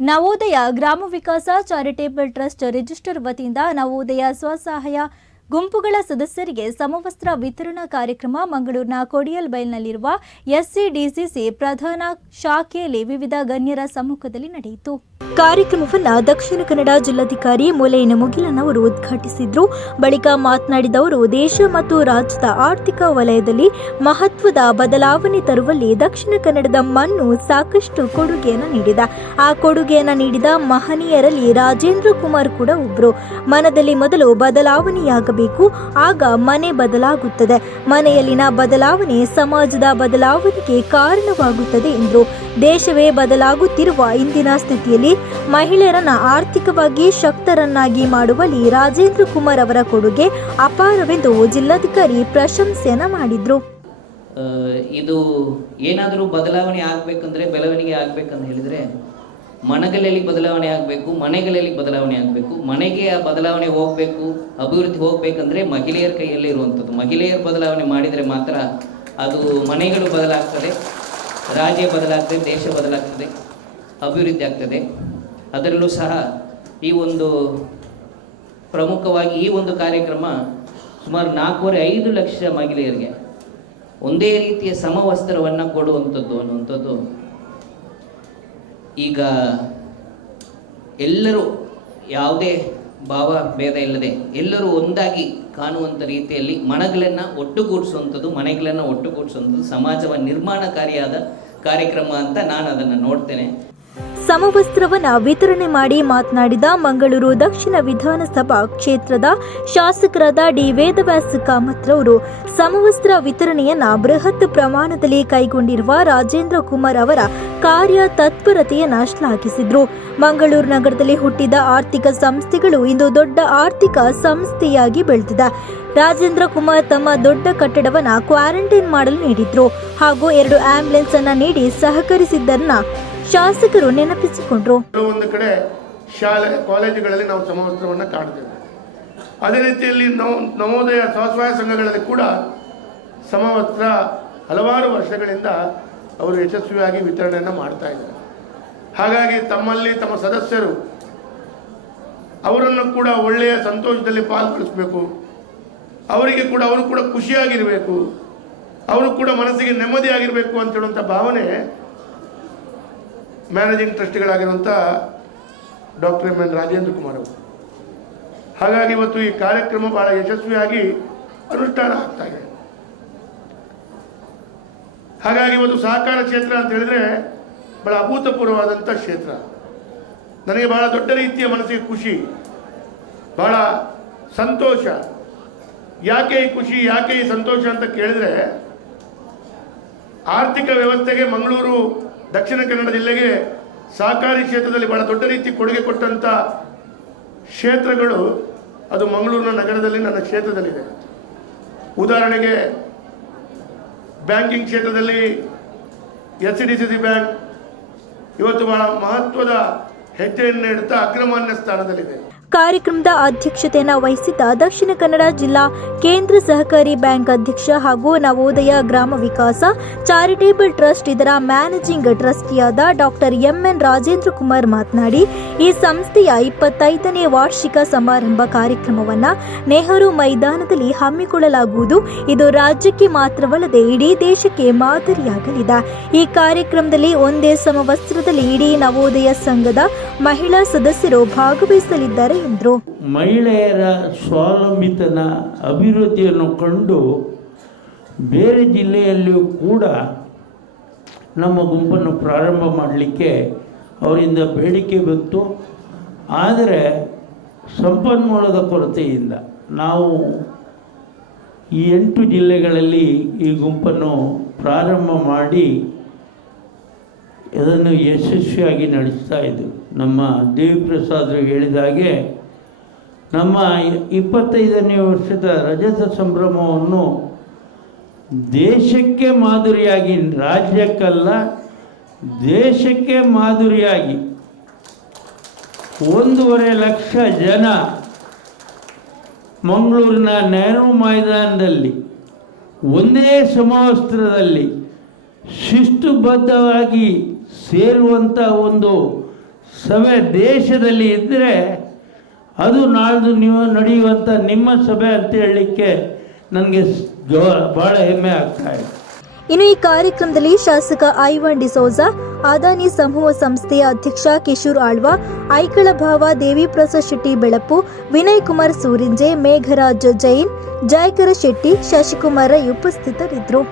Navodaya Grama Vikasa charitable trust register ವತಿಯಿಂದ ನವೋದಯ ಸ್ವಸಹಾಯ ಗುಂಪುಗಳ ಸದಸ್ಯರಿಗೆ ಸಮವಸ್ತ್ರ ವಿತರಣಾ ಕಾರ್ಯಕ್ರಮ ಮಂಗಳೂರಿನ ಕೊಡಿಯಲ್ ಬೈಲ್ನಲ್ಲಿರುವ ಎಸ್ಸಿಡಿಸಿಸಿ ಪ್ರಧಾನ ಶಾಖೆಯಲ್ಲಿ ವಿವಿಧ ಗಣ್ಯರ ಸಮ್ಮುಖದಲ್ಲಿ ನಡೆಯಿತು. ಕಾರ್ಯಕ್ರಮವನ್ನು ದಕ್ಷಿಣ ಕನ್ನಡ ಜಿಲ್ಲಾಧಿಕಾರಿ ಮುಲೇನ ಮುಗಿಲನ್ ಅವರು ಉದ್ಘಾಟಿಸಿದ್ರು. ಬಳಿಕ ಮಾತನಾಡಿದ ಅವರು, ದೇಶ ಮತ್ತು ರಾಜ್ಯದ ಆರ್ಥಿಕ ವಲಯದಲ್ಲಿ ಮಹತ್ವದ ಬದಲಾವಣೆ ತರುವಲ್ಲಿ ದಕ್ಷಿಣ ಕನ್ನಡದ ಮಣ್ಣು ಸಾಕಷ್ಟು ಕೊಡುಗೆಯನ್ನು ನೀಡಿದ. ಆ ಕೊಡುಗೆಯನ್ನು ನೀಡಿದ ಮಹನೀಯರಲ್ಲಿ ರಾಜೇಂದ್ರ ಕುಮಾರ್ ಕೂಡ ಒಬ್ಬರು ಮನದಲ್ಲಿ ಮೊದಲು ಬದಲಾವಣೆಯಾಗಬೇಕು, ಆಗ ಮನೆ ಬದಲಾಗುತ್ತದೆ. ಮನೆಯಲ್ಲಿನ ಬದಲಾವಣೆ ಸಮಾಜದ ಬದಲಾವಣೆಗೆ ಕಾರಣವಾಗುತ್ತದೆ ಎಂದರು. ದೇಶವೇ ಬದಲಾಗುತ್ತಿರುವ ಇಂದಿನ ಸ್ಥಿತಿಯಲ್ಲಿ ಮಹಿಳೆಯರನ್ನ ಆರ್ಥಿಕವಾಗಿ ಶಕ್ತರನ್ನಾಗಿ ಮಾಡುವಲ್ಲಿ ರಾಜೇಂದ್ರ ಕುಮಾರ್ ಅವರ ಕೊಡುಗೆ ಅಪಾರವೆಂದು ಜಿಲ್ಲಾಧಿಕಾರಿ ಪ್ರಶಂಸೆಯನ್ನ ಮಾಡಿದ್ರು. ಇದು ಏನಾದರೂ ಬದಲಾವಣೆ ಆಗಬೇಕಂದ್ರೆ ಬೆಳವಣಿಗೆ ಆಗ್ಬೇಕಂತ ಹೇಳಿದರೆ ಮನಗಳಲ್ಲಿ ಬದಲಾವಣೆ ಆಗಬೇಕು ಮನೆಗಳಲ್ಲಿ ಬದಲಾವಣೆ ಆಗಬೇಕು, ಮನೆಗೆ ಆ ಬದಲಾವಣೆ ಹೋಗಬೇಕು, ಅಭಿವೃದ್ಧಿ ಹೋಗ್ಬೇಕಂದ್ರೆ ಮಹಿಳೆಯರ ಕೈಯಲ್ಲಿ ಇರುವಂಥದ್ದು. ಮಹಿಳೆಯರ ಬದಲಾವಣೆ ಮಾಡಿದರೆ ಮಾತ್ರ ಅದು ಮನೆಗಳು ಬದಲಾಗ್ತದೆ, ರಾಜ್ಯ ಬದಲಾಗ್ತದೆ, ದೇಶ ಬದಲಾಗ್ತದೆ. ಅಭಿವೃದ್ಧಿ ಆಗ್ತದೆ. ಅದರಲ್ಲೂ ಸಹ ಈ ಒಂದು ಪ್ರಮುಖವಾಗಿ ಈ ಒಂದು ಕಾರ್ಯಕ್ರಮ ಸುಮಾರು ನಾಲ್ಕೂವರೆ ಐದು ಲಕ್ಷ ಮಹಿಳೆಯರಿಗೆ ಒಂದೇ ರೀತಿಯ ಸಮವಸ್ತ್ರವನ್ನು ಕೊಡುವಂಥದ್ದು ಅನ್ನುವಂಥದ್ದು. ಈಗ ಎಲ್ಲರೂ ಯಾವುದೇ ಭಾವ, ಭೇದ ಇಲ್ಲದೆ ಎಲ್ಲರೂ ಒಂದಾಗಿ ಕಾಣುವಂಥ ರೀತಿಯಲ್ಲಿ ಮನಗಳನ್ನು ಒಟ್ಟುಗೂಡಿಸುವಂಥದ್ದು, ಮನೆಗಳನ್ನು ಒಟ್ಟುಗೂಡಿಸುವಂಥದ್ದು, ಸಮಾಜವ ನಿರ್ಮಾಣಕಾರಿಯಾದ ಕಾರ್ಯಕ್ರಮ ಅಂತ ನಾನು ಅದನ್ನು ನೋಡ್ತೇನೆ. ಸಮವಸ್ತ್ರವನ್ನ ವಿತರಣೆ ಮಾಡಿ ಮಾತನಾಡಿದ ಮಂಗಳೂರು ದಕ್ಷಿಣ ವಿಧಾನಸಭಾ ಕ್ಷೇತ್ರದ ಶಾಸಕರಾದ ಡಿ ವೇದವ್ಯಾಸ ಕಾಮತ್ ರವರು, ಸಮವಸ್ತ್ರ ವಿತರಣೆಯನ್ನ ಬೃಹತ್ ಪ್ರಮಾಣದಲ್ಲಿ ಕೈಗೊಂಡಿರುವ ರಾಜೇಂದ್ರ ಕುಮಾರ್ ಅವರ ಕಾರ್ಯ ತತ್ಪರತೆಯನ್ನ ಶ್ಲಾಘಿಸಿದ್ರು. ಮಂಗಳೂರು ನಗರದಲ್ಲಿ ಹುಟ್ಟಿದ ಆರ್ಥಿಕ ಸಂಸ್ಥೆಗಳು ಇಂದು ದೊಡ್ಡ ಆರ್ಥಿಕ ಸಂಸ್ಥೆಯಾಗಿ ಬೆಳೆದಿದೆ. ರಾಜೇಂದ್ರ ಕುಮಾರ್ ತಮ್ಮ ದೊಡ್ಡ ಕಟ್ಟಡವನ್ನ ಕ್ವಾರಂಟೈನ್ ಮಾಡಲು ನೀಡಿದ್ರು ಹಾಗೂ ಎರಡು ಆಂಬ್ಯುಲೆನ್ಸ್ ಅನ್ನು ನೀಡಿ ಸಹಕರಿಸಿದ್ದನ್ನ ಶಾಸಕರು ನೆನಪಿಸಿಕೊಂಡ್ರು. ಒಂದು ಕಡೆ ಶಾಲೆ, ಕಾಲೇಜುಗಳಲ್ಲಿ ನಾವು ಸಮವಸ್ತ್ರವನ್ನು ಕಾಣ್ತೇವೆ. ಅದೇ ರೀತಿಯಲ್ಲಿ ನವ ನವೋದಯ ಸ್ವಸಹಾಯ ಸಂಘಗಳಲ್ಲಿ ಕೂಡ ಸಮವಸ್ತ್ರ ಹಲವಾರು ವರ್ಷಗಳಿಂದ ಅವರು ಯಶಸ್ವಿಯಾಗಿ ವಿತರಣೆಯನ್ನು ಮಾಡ್ತಾ ಇದ್ದಾರೆ. ಹಾಗಾಗಿ ತಮ್ಮಲ್ಲಿ ತಮ್ಮ ಸದಸ್ಯರು ಅವರನ್ನು ಕೂಡ ಒಳ್ಳೆಯ ಸಂತೋಷದಲ್ಲಿ ಪಾಲ್ಗೊಳಿಸಬೇಕು. ಅವರಿಗೆ ಕೂಡ, ಅವರು ಕೂಡ ಖುಷಿಯಾಗಿರಬೇಕು. ಅವರು ಕೂಡ ಮನಸ್ಸಿಗೆ ನೆಮ್ಮದಿಯಾಗಿರಬೇಕು ಅಂತ ಹೇಳುವಂಥ ಭಾವನೆ managing ಟ್ರಸ್ಟಿಗಳಾಗಿರುವಂಥ doctor M N Rajendra Kumar ಅವರು. ಹಾಗಾಗಿ ಇವತ್ತು ಈ ಕಾರ್ಯಕ್ರಮ ಬಹಳ ಯಶಸ್ವಿಯಾಗಿ ಅನುಷ್ಠಾನ ಆಗ್ತಾ ಇದೆ. ಹಾಗಾಗಿ ಇವತ್ತು ಸಹಕಾರ ಕ್ಷೇತ್ರ ಅಂತ ಹೇಳಿದ್ರೆ ಬಹಳ ಅಭೂತಪೂರ್ವವಾದಂಥ ಕ್ಷೇತ್ರ. ನನಗೆ ಬಹಳ ದೊಡ್ಡ ರೀತಿಯ ಮನಸ್ಸಿಗೆ ಖುಷಿ, ಬಹಳ ಸಂತೋಷ. ಯಾಕೆ ಈ ಖುಷಿ, ಯಾಕೆ ಈ ಸಂತೋಷ ಅಂತ ಕೇಳಿದ್ರೆ ಆರ್ಥಿಕ ವ್ಯವಸ್ಥೆಗೆ ಮಂಗಳೂರು ದಕ್ಷಿಣ ಕನ್ನಡ ಜಿಲ್ಲೆಗೆ ಸಹಕಾರಿ ಕ್ಷೇತ್ರದಲ್ಲಿ ಬಹಳ ದೊಡ್ಡ ರೀತಿ ಕೊಡುಗೆ ಕೊಟ್ಟಂಥ ಕ್ಷೇತ್ರಗಳು ಅದು ಮಂಗಳೂರಿನ ನಗರದಲ್ಲಿ ನನ್ನ ಕ್ಷೇತ್ರದಲ್ಲಿದೆ. ಉದಾಹರಣೆಗೆ ಬ್ಯಾಂಕಿಂಗ್ ಕ್ಷೇತ್ರದಲ್ಲಿ H D C C bank ಇವತ್ತು ಬಹಳ ಮಹತ್ವದ ಹೆಜ್ಜೆಯನ್ನು ಇಡುತ್ತಾ ಅಗ್ರಮಾನ್ಯ ಸ್ಥಾನದಲ್ಲಿದೆ. ಕಾರ್ಯಕ್ರಮದ ಅಧ್ಯಕ್ಷತೆಯನ್ನು ವಹಿಸಿದ್ದ ದಕ್ಷಿಣ ಕನ್ನಡ ಜಿಲ್ಲಾ ಕೇಂದ್ರ ಸಹಕಾರಿ ಬ್ಯಾಂಕ್ ಅಧ್ಯಕ್ಷ ಹಾಗೂ ನವೋದಯ ಗ್ರಾಮ ವಿಕಾಸ ಚಾರಿಟೇಬಲ್ ಟ್ರಸ್ಟ್ ಇದರ ಮ್ಯಾನೇಜಿಂಗ್ ಟ್ರಸ್ಟಿಯಾದ ಡಾಕ್ಟರ್ ಎಂಎನ್ ರಾಜೇಂದ್ರ ಕುಮಾರ್ ಮಾತನಾಡಿ, ಈ ಸಂಸ್ಥೆಯ ಇಪ್ಪತ್ತೈದನೇ ವಾರ್ಷಿಕ ಸಮಾರಂಭ ಕಾರ್ಯಕ್ರಮವನ್ನು ನೆಹರು ಮೈದಾನದಲ್ಲಿ ಹಮ್ಮಿಕೊಳ್ಳಲಾಗುವುದು. ಇದು ರಾಜ್ಯಕ್ಕೆ ಮಾತ್ರವಲ್ಲದೆ ಇಡೀ ದೇಶಕ್ಕೆ ಮಾದರಿಯಾಗಲಿದೆ. ಈ ಕಾರ್ಯಕ್ರಮದಲ್ಲಿ ಒಂದೇ ಸಮವಸ್ತ್ರದಲ್ಲಿ ಇಡೀ ನವೋದಯ ಸಂಘದ ಮಹಿಳಾ ಸದಸ್ಯರು ಭಾಗವಹಿಸಲಿದ್ದಾರೆ. ಎಂದರು? ಮಹಿಳೆಯರ ಸ್ವಾವಲಂಬಿತನ ಅಭಿವೃದ್ಧಿಯನ್ನು ಕಂಡು ಬೇರೆ ಜಿಲ್ಲೆಯಲ್ಲಿಯೂ ಕೂಡ ನಮ್ಮ ಗುಂಪನ್ನು ಪ್ರಾರಂಭ ಮಾಡಲಿಕ್ಕೆ ಅವರಿಂದ ಬೇಡಿಕೆ ಬಂತು. ಆದರೆ ಸಂಪನ್ಮೂಲದ ಕೊರತೆಯಿಂದ ನಾವು ಈ ಎಂಟು ಜಿಲ್ಲೆಗಳಲ್ಲಿ ಈ ಗುಂಪನ್ನು ಪ್ರಾರಂಭ ಮಾಡಿ ಅದನ್ನು ಯಶಸ್ವಿಯಾಗಿ ನಡೆಸ್ತಾ ಇದ್ದರು. ನಮ್ಮ ದೇವಿಪ್ರಸಾದರು ಹೇಳಿದ ಹಾಗೆ ನಮ್ಮ ಇಪ್ಪತ್ತೈದನೇ ವರ್ಷದ ರಜತ ಸಂಭ್ರಮವನ್ನು ದೇಶಕ್ಕೆ ಮಾದರಿಯಾಗಿ, ರಾಜ್ಯಕ್ಕಲ್ಲ ದೇಶಕ್ಕೆ ಮಾದರಿಯಾಗಿ ಒಂದೂವರೆ ಲಕ್ಷ ಜನ ಮಂಗಳೂರಿನ ನೆಹರು ಮೈದಾನದಲ್ಲಿ ಒಂದೇ ಸಮವಸ್ತ್ರದಲ್ಲಿ ಶಿಸ್ತುಬದ್ಧವಾಗಿ ಸೇರುವಂಥ ಒಂದು ಸಭೆ ದೇಶದಲ್ಲಿ ಇದ್ದರೆ ಅದು ನಾಳ್ದು ನೀವು ನಡೆಯುವಂಥ ನಿಮ್ಮ ಸಭೆ ಅಂತ ಹೇಳಲಿಕ್ಕೆ ನನಗೆ ಭಾಳ ಹೆಮ್ಮೆ ಆಗ್ತಾ ಇದೆ. ಇನ್ನು ಈ ಕಾರ್ಯಕ್ರಮದಲ್ಲಿ ಶಾಸಕ ಐವನ್ ಡಿಸೋಜಾ ಅದಾನಿ ಸಮೂಹ ಸಂಸ್ಥೆಯ ಅಧ್ಯಕ್ಷ ಕಿಶೋರ್ ಆಳ್ವ, ಐಕಳ ಭಾವ ದೇವಿ ಪ್ರಸಾದ್ ಶೆಟ್ಟಿ ಬೆಳಪು ವಿನಯ್ ಕುಮಾರ್ ಸೂರಿಂಜೆ, ಮೇಘರಾಜ್ ಜೈನ್, ಜಾಯಕರ ಶೆಟ್ಟಿ, ಶಶಿಕುಮಾರ ಉಪಸ್ಥಿತರಿದ್ದರು.